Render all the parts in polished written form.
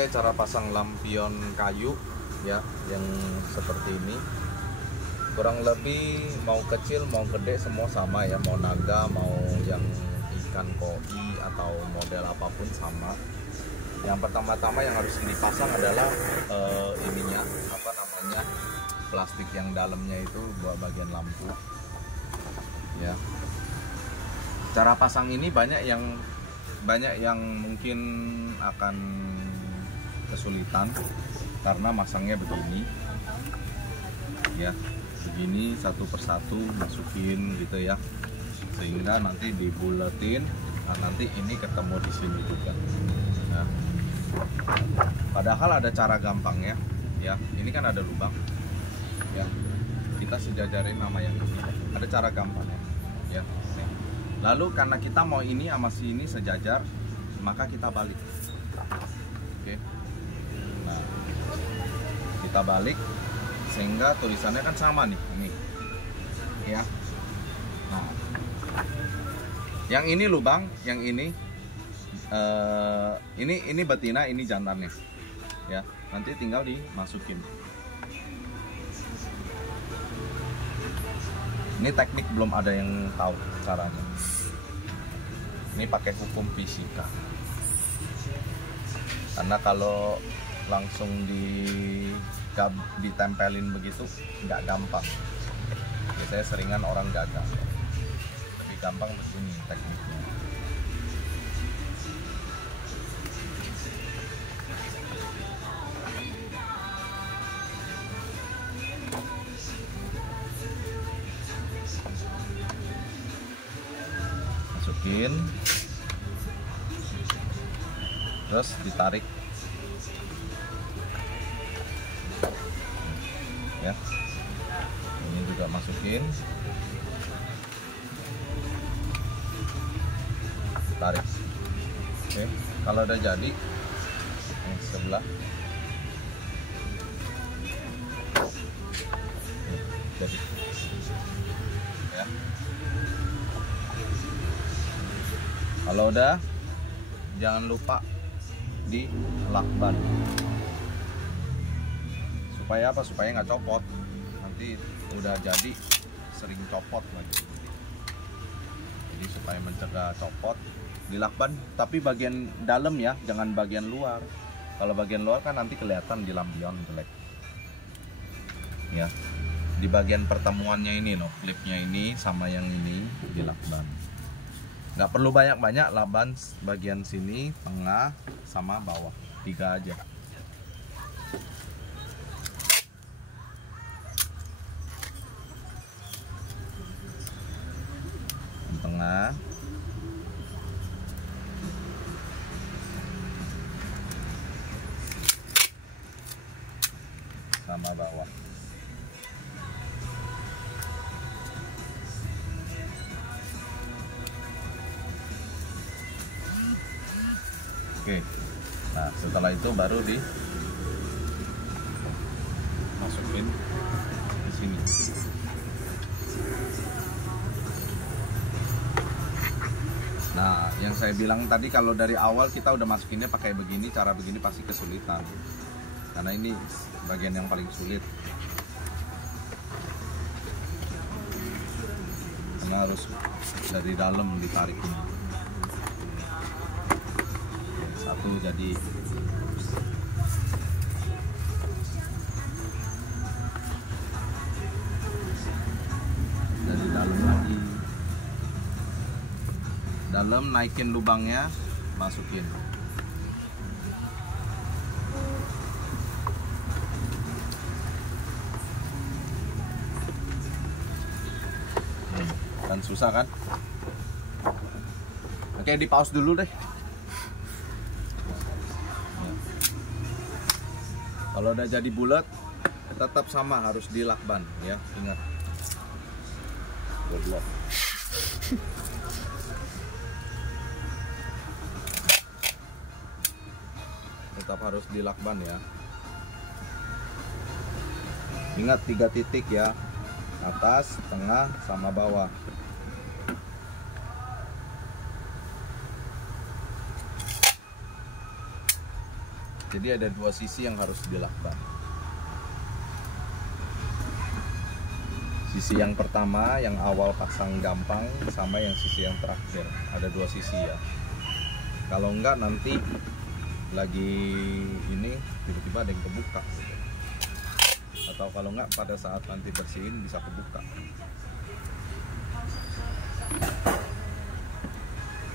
Oke, cara pasang lampion kayu ya, yang seperti ini. Kurang lebih mau kecil mau gede semua sama ya, mau naga mau yang ikan koi atau model apapun sama. Yang pertama-tama yang harus dipasang adalah ininya, apa namanya, plastik yang dalamnya itu buat bagian lampu ya. Cara pasang ini banyak yang mungkin akan kesulitan karena masangnya begini ya, begini satu persatu masukin gitu ya, sehingga nanti dibuletin. Nah, nanti ini ketemu di sini juga ya. Padahal ada cara gampangnya ya, ini kan ada lubang ya, kita sejajarin nama yang ini, ada cara gampangnya ya. Lalu karena kita mau ini sama sini sejajar, maka kita balik. Oke. Nah, kita balik sehingga tulisannya kan sama nih, ini ya. Nah, yang ini lubang, yang ini betina, ini jantannya ya. Nanti tinggal dimasukin. Ini teknik belum ada yang tahu caranya. Ini pakai hukum fisika. Karena kalau langsung ditempelin begitu nggak gampang. Biasanya seringan orang gagal. Lebih gampang begini tekniknya. Masukin, terus ditarik ya. Ini juga masukin, tarik. Oke, kalau udah jadi yang sebelah jadi ya. Kalau udah, jangan lupa dilakban. Supaya apa? Supaya nggak copot. Nanti udah jadi sering copot lagi. Jadi supaya mencegah copot, dilakban. Tapi bagian dalam ya, jangan bagian luar. Kalau bagian luar kan nanti kelihatan di lampion jelek. Ya, di bagian pertemuannya ini loh, klipnya ini sama yang ini dilakban. Nggak perlu banyak-banyak, laban bagian sini, tengah, sama bawah, 3 aja. Tengah, sama bawah. Oke, nah setelah itu baru dimasukin di sini. Nah, yang saya bilang tadi kalau dari awal kita udah masukinnya pakai begini, cara begini pasti kesulitan. Karena ini bagian yang paling sulit. Karena harus dari dalam ditarik ini. Satu jadi dari dalam lagi, dalam naikin lubangnya, masukin. Kan susah kan? Oke, di pause dulu deh. Kalau udah jadi bulat, tetap sama harus dilakban ya, ingat. Bulat. Tetap harus dilakban ya. Ingat 3 titik ya, atas, tengah, sama bawah. Jadi ada dua sisi yang harus dilakban. Sisi yang pertama, yang awal pasang gampang, sama yang sisi yang terakhir. Ada dua sisi ya. Kalau enggak nanti lagi ini tiba-tiba ada yang kebuka gitu. Atau kalau enggak pada saat nanti bersihin bisa kebuka.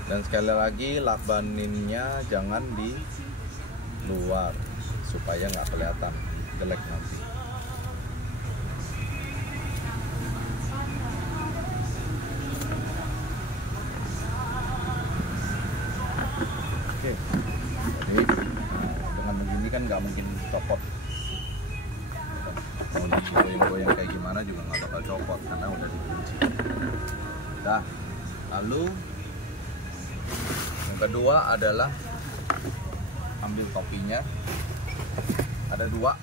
Dan sekali lagi lakbaninnya jangan di luar supaya nggak kelihatan jelek nanti. Oke, jadi dengan begini kan nggak mungkin copot. Mau digoyang-goyang kayak gimana juga nggak bakal copot karena udah dikunci. Dah, lalu yang kedua adalah ambil topinya. Ada dua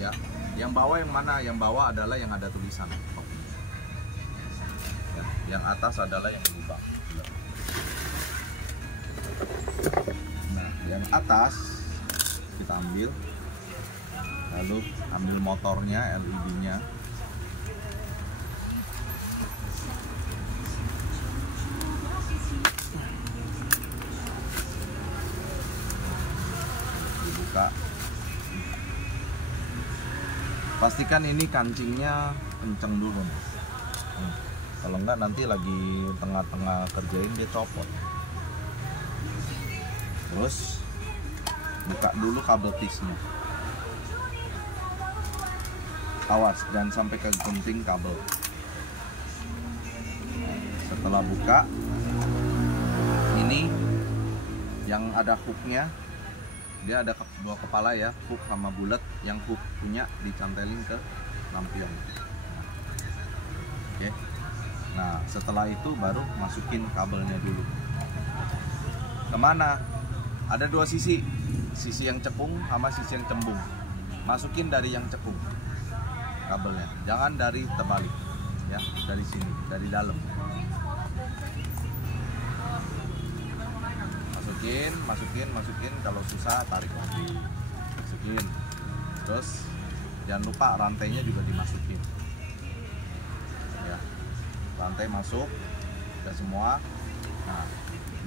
ya, yang bawah yang mana? Yang bawah adalah yang ada tulisan topinya ya. Yang atas adalah yang lubang. Nah, yang atas kita ambil, lalu ambil motornya, LED nya, dibuka. Pastikan ini kancingnya kenceng dulu nih. Kalau enggak nanti lagi tengah-tengah kerjain dia copot. Terus buka dulu kabel tisnya. Awas jangan sampai ke gunting kabel. Setelah buka, ini yang ada hooknya, dia ada dua kepala ya, hook sama bulat. Yang hook punya dicantelin ke lampion. Oke. Nah setelah itu baru masukin kabelnya dulu. Kemana? Ada dua sisi, sisi yang cekung sama sisi yang cembung. Masukin dari yang cekung kabelnya, jangan dari terbalik ya, dari sini, dari dalam. Masukin, kalau susah tarik lagi, masukin. Terus jangan lupa rantainya juga dimasukin ya, rantai masuk udah semua. Nah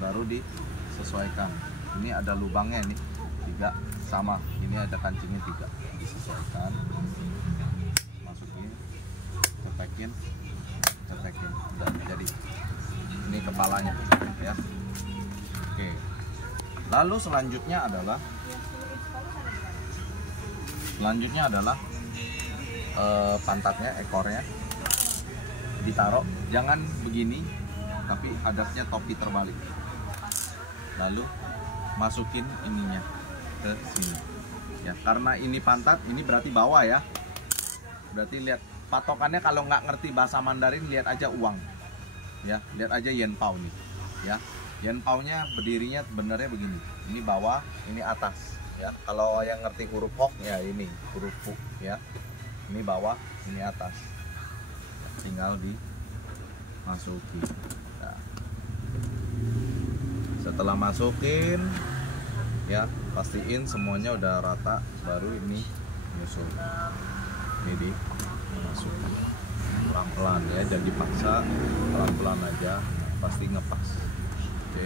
baru disesuaikan. Ini ada lubangnya nih 3 sama, ini ada kancingnya 3, disesuaikan. Masukin, cetekin, dan jadi ini kepalanya ya. Oke, lalu selanjutnya adalah pantatnya, ekornya ditaruh, jangan begini tapi hadapnya topi terbalik. Lalu masukin ininya ke sini ya, karena ini pantat, ini berarti bawah ya. Berarti lihat patokannya, kalau nggak ngerti bahasa Mandarin lihat aja uang ya, lihat aja yen pao nih ya. Yen pao nya berdirinya benernya begini, ini bawah, ini atas ya. Kalau yang ngerti huruf hok ya, ini huruf hu ya, ini bawah, ini atas. Tinggal dimasukin. Nah, setelah masukin ya, pastiin semuanya udah rata, baru ini nyusul. Ini dimasukin pelan-pelan ya, jangan dipaksa, pelan-pelan aja, pasti ngepas. Oke.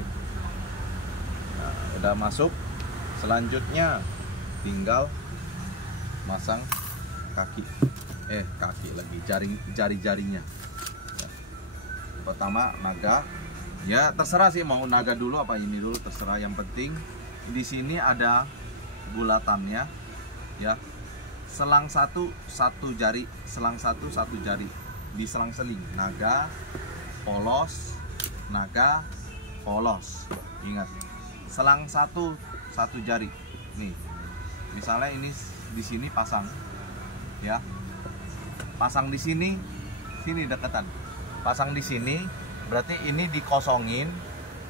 Nah, udah masuk. Selanjutnya tinggal masang kaki lagi, jari-jarinya ya. Pertama naga ya, terserah sih mau naga dulu apa ini dulu, terserah. Yang penting di sini ada bulatannya ya. Selang satu jari, selang satu jari, di selang-seling naga polos, naga polos. Ingat, selang satu jari nih. Misalnya ini di sini pasang ya, pasang di sini deketan, pasang di sini, berarti ini dikosongin,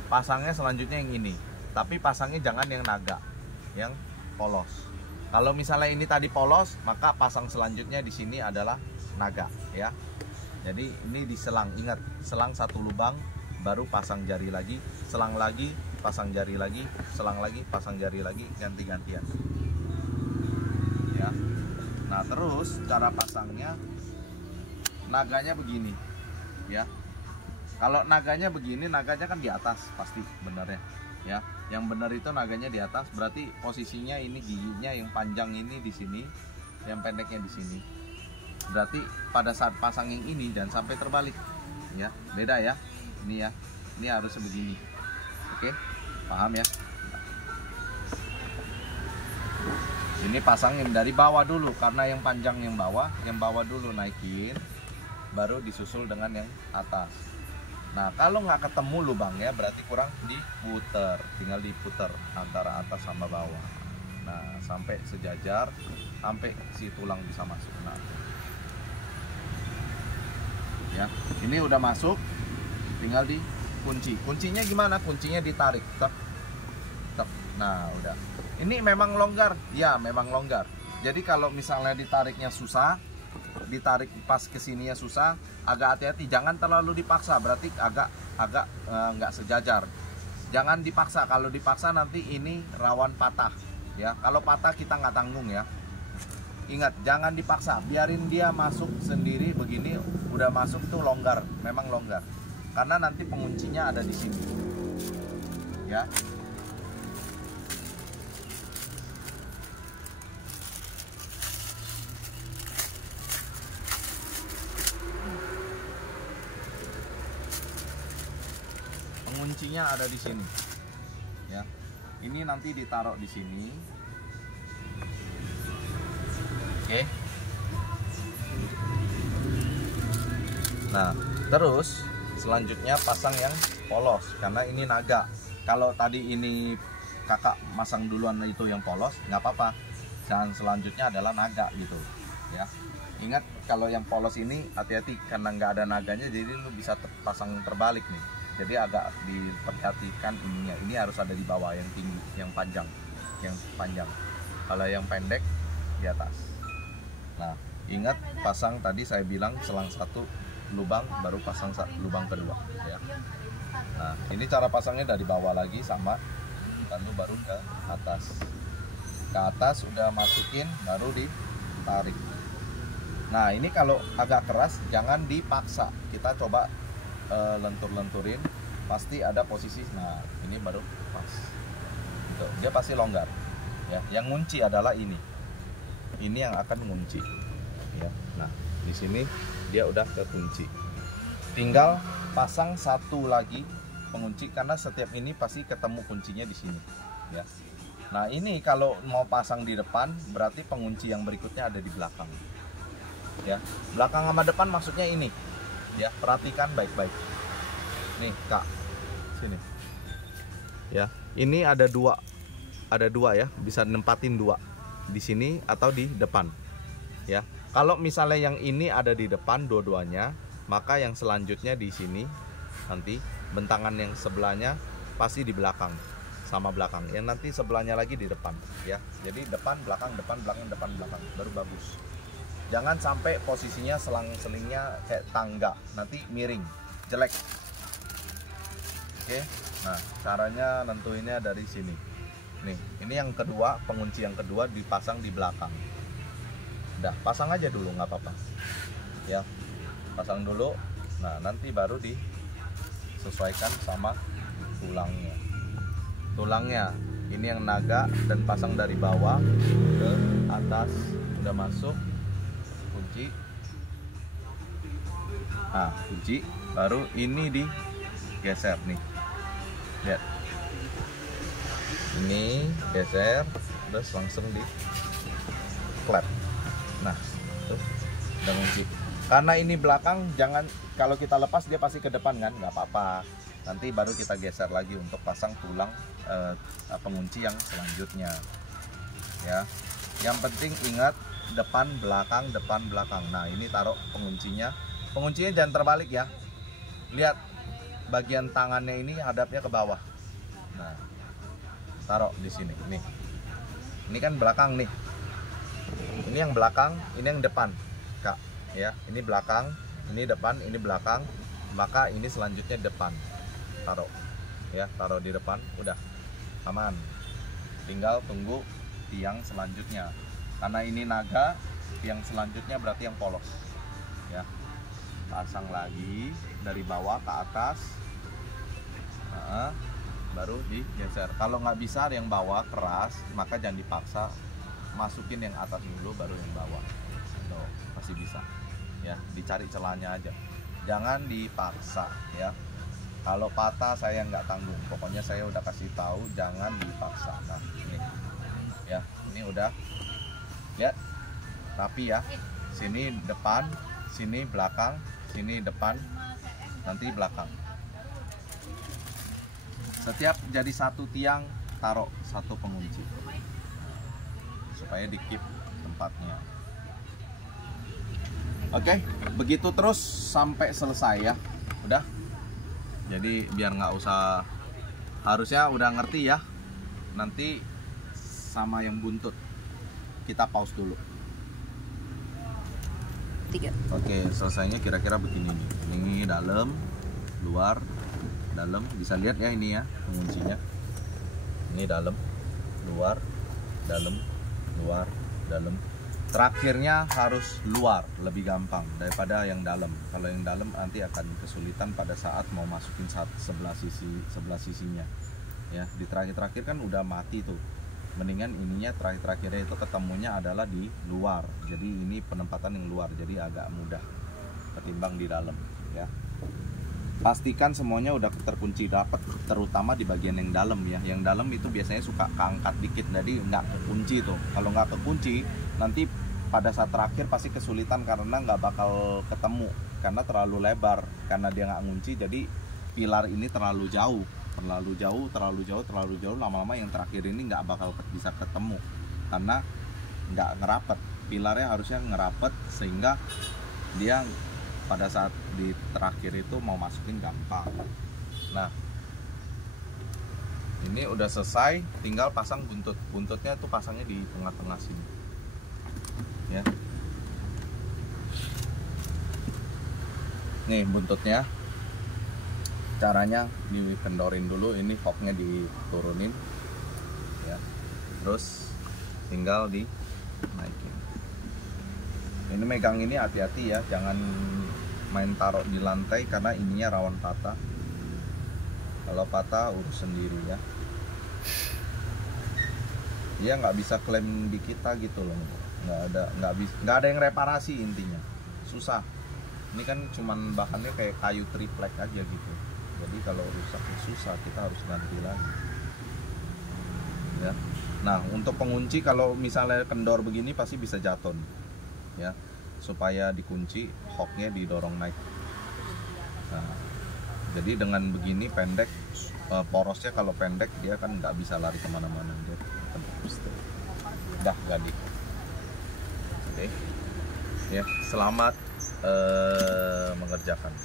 pasangnya selanjutnya yang ini. Tapi pasangnya jangan yang naga, yang polos. Kalau misalnya ini tadi polos, maka pasang selanjutnya di sini adalah naga ya. Jadi ini diselang, ingat, selang satu lubang, baru pasang jari lagi, selang lagi, pasang jari lagi, selang lagi, pasang jari lagi, ganti-gantian ya. Nah terus cara pasangnya, naganya begini ya. Kalau naganya begini, naganya kan di atas pasti benernya ya. Yang benar itu naganya di atas, berarti posisinya ini giginya yang panjang ini di sini, yang pendeknya di sini. Berarti pada saat pasang yang ini jangan sampai terbalik ya, beda ya. Ini ya, ini harus begini. Oke, paham ya? Ini pasangin dari bawah dulu, karena yang panjang yang bawah dulu naikin, baru disusul dengan yang atas. Nah kalau nggak ketemu lubangnya berarti kurang diputer, tinggal diputer antara atas sama bawah. Nah sampai sejajar, sampai si tulang bisa masuk. Nah ya, ini udah masuk, tinggal dikunci. Kuncinya gimana? Kuncinya ditarik, tep, tep. Nah udah. Ini memang longgar, ya memang longgar. Jadi kalau misalnya ditariknya susah, ditarik pas kesininya susah, agak hati-hati, jangan terlalu dipaksa, berarti agak nggak sejajar. Jangan dipaksa, kalau dipaksa nanti ini rawan patah ya. Kalau patah kita nggak tanggung ya. Ingat, jangan dipaksa, biarin dia masuk sendiri begini. Udah masuk tuh longgar, memang longgar, karena nanti penguncinya ada di sini ya. Kuncinya ada di sini ya. Ini nanti ditaruh di sini. Oke. Nah terus selanjutnya pasang yang polos, karena ini naga. Kalau tadi ini kakak masang duluan itu yang polos, nggak apa-apa, dan selanjutnya adalah naga gitu ya. Ingat, kalau yang polos ini hati-hati, karena nggak ada naganya, jadi lu bisa pasang terbalik nih. Jadi agak diperhatikan ininya. Ini harus ada di bawah, yang tinggi, yang panjang, Kalau yang pendek di atas. Nah, ingat pasang tadi saya bilang selang satu lubang, baru pasang lubang kedua ya. Nah, ini cara pasangnya dari bawah lagi sama, lalu baru ke atas. Ke atas udah masukin, baru ditarik. Nah, ini kalau agak keras jangan dipaksa. Kita coba lentur-lenturin, pasti ada posisi. Nah ini baru pas gitu. Dia pasti longgar ya. Yang ngunci adalah ini yang akan ngunci ya. Nah di sini dia udah kekunci, tinggal pasang satu lagi pengunci, karena setiap ini pasti ketemu kuncinya di sini ya. Nah ini kalau mau pasang di depan, berarti pengunci yang berikutnya ada di belakang ya. Belakang sama depan maksudnya ini ya, perhatikan baik-baik nih kak, sini ya. Ini ada dua ya, bisa nempatin dua di sini atau di depan ya. Kalau misalnya yang ini ada di depan dua-duanya, maka yang selanjutnya di sini nanti bentangan yang sebelahnya pasti di belakang sama belakang, yang nanti sebelahnya lagi di depan ya. Jadi depan belakang, depan belakang, depan belakang, baru bagus. Jangan sampai posisinya selang-selingnya kayak tangga, nanti miring, jelek. Oke, nah caranya nentuinnya dari sini. Nih, ini yang kedua, pengunci yang kedua dipasang di belakang. Udah, pasang aja dulu, nggak apa-apa. Ya, pasang dulu. Nah, nanti baru disesuaikan sama tulangnya. Tulangnya, ini yang naga, dan pasang dari bawah ke atas. Udah masuk. Kunci. Nah, kunci, baru ini digeser nih. Lihat. Ini geser, terus langsung di klep. Nah, tuh udah kunci. Karena ini belakang, jangan, kalau kita lepas dia pasti ke depan kan, nggak apa-apa. Nanti baru kita geser lagi untuk pasang tulang pengunci yang selanjutnya. Ya. Yang penting ingat depan belakang, depan belakang. Nah ini taruh penguncinya. Penguncinya jangan terbalik ya. Lihat bagian tangannya ini hadapnya ke bawah. Nah taruh di sini. Nih, ini kan belakang nih. Ini yang belakang, ini yang depan, kak. Ya, ini belakang, ini depan, ini belakang. Maka ini selanjutnya depan. Taruh. ya, taruh di depan, udah aman. Tinggal tunggu tiang selanjutnya. Karena ini naga, tiang selanjutnya berarti yang polos. Ya, pasang lagi dari bawah ke atas. Nah, baru digeser. Kalau nggak bisa yang bawah keras, maka jangan dipaksa. Masukin yang atas dulu, baru yang bawah. Tuh, pasti bisa. Ya, dicari celahnya aja. Jangan dipaksa ya. Kalau patah saya nggak tanggung. Pokoknya saya udah kasih tahu jangan dipaksa. Nah, ini ya, ini udah lihat rapi ya. Sini depan, sini belakang, sini depan, nanti belakang. Setiap jadi satu tiang taruh satu pengunci supaya di keep tempatnya. Oke, begitu terus sampai selesai ya. Udah. Jadi biar nggak usah, harusnya udah ngerti ya. Nanti sama yang buntut kita pause dulu. 3. Oke, selesainya kira-kira begini nih. Ini dalam, luar, dalam. Bisa lihat ya ini ya penguncinya. Ini dalam, luar, dalam, luar, dalam. Terakhirnya harus luar, lebih gampang daripada yang dalam. Kalau yang dalam nanti akan kesulitan pada saat mau masukin sebelah sisinya. Ya, di terakhir-terakhir kan udah mati tuh. Mendingan ininya terakhir-terakhirnya itu ketemunya adalah di luar. Jadi ini penempatan yang luar, jadi agak mudah ketimbang di dalam. Ya, pastikan semuanya udah terkunci rapat, terutama di bagian yang dalam ya. Yang dalam itu biasanya suka keangkat dikit, jadi nggak kekunci tuh. Kalau nggak kekunci, nanti pada saat terakhir pasti kesulitan karena nggak bakal ketemu, karena terlalu lebar, karena dia nggak ngunci. Jadi pilar ini terlalu jauh, lama-lama yang terakhir ini nggak bakal bisa ketemu karena nggak ngerapet. Pilarnya harusnya ngerapet sehingga dia pada saat di terakhir itu mau masukin gampang. Nah, ini udah selesai, tinggal pasang buntut. Buntutnya tuh pasangnya di tengah-tengah sini ya. Nih buntutnya, caranya dikendorin dulu, ini hoknya diturunin ya, terus tinggal dinaikin. Ini megang ini hati-hati ya, jangan main taruh di lantai karena ininya rawan patah. Kalau patah urus sendiri ya. Dia nggak bisa klaim di kita gitu loh, nggak ada yang reparasi, intinya susah. Ini kan cuman bahannya kayak kayu triplek aja gitu, jadi kalau rusak susah, kita harus ganti lagi ya. Nah, untuk pengunci kalau misalnya kendor begini pasti bisa jatuh ya, supaya dikunci hoknya didorong naik. Nah, jadi dengan begini pendek, porosnya kalau pendek dia kan nggak bisa lari kemana-mana, dia udah ganti. Oke ya, selamat mengerjakan.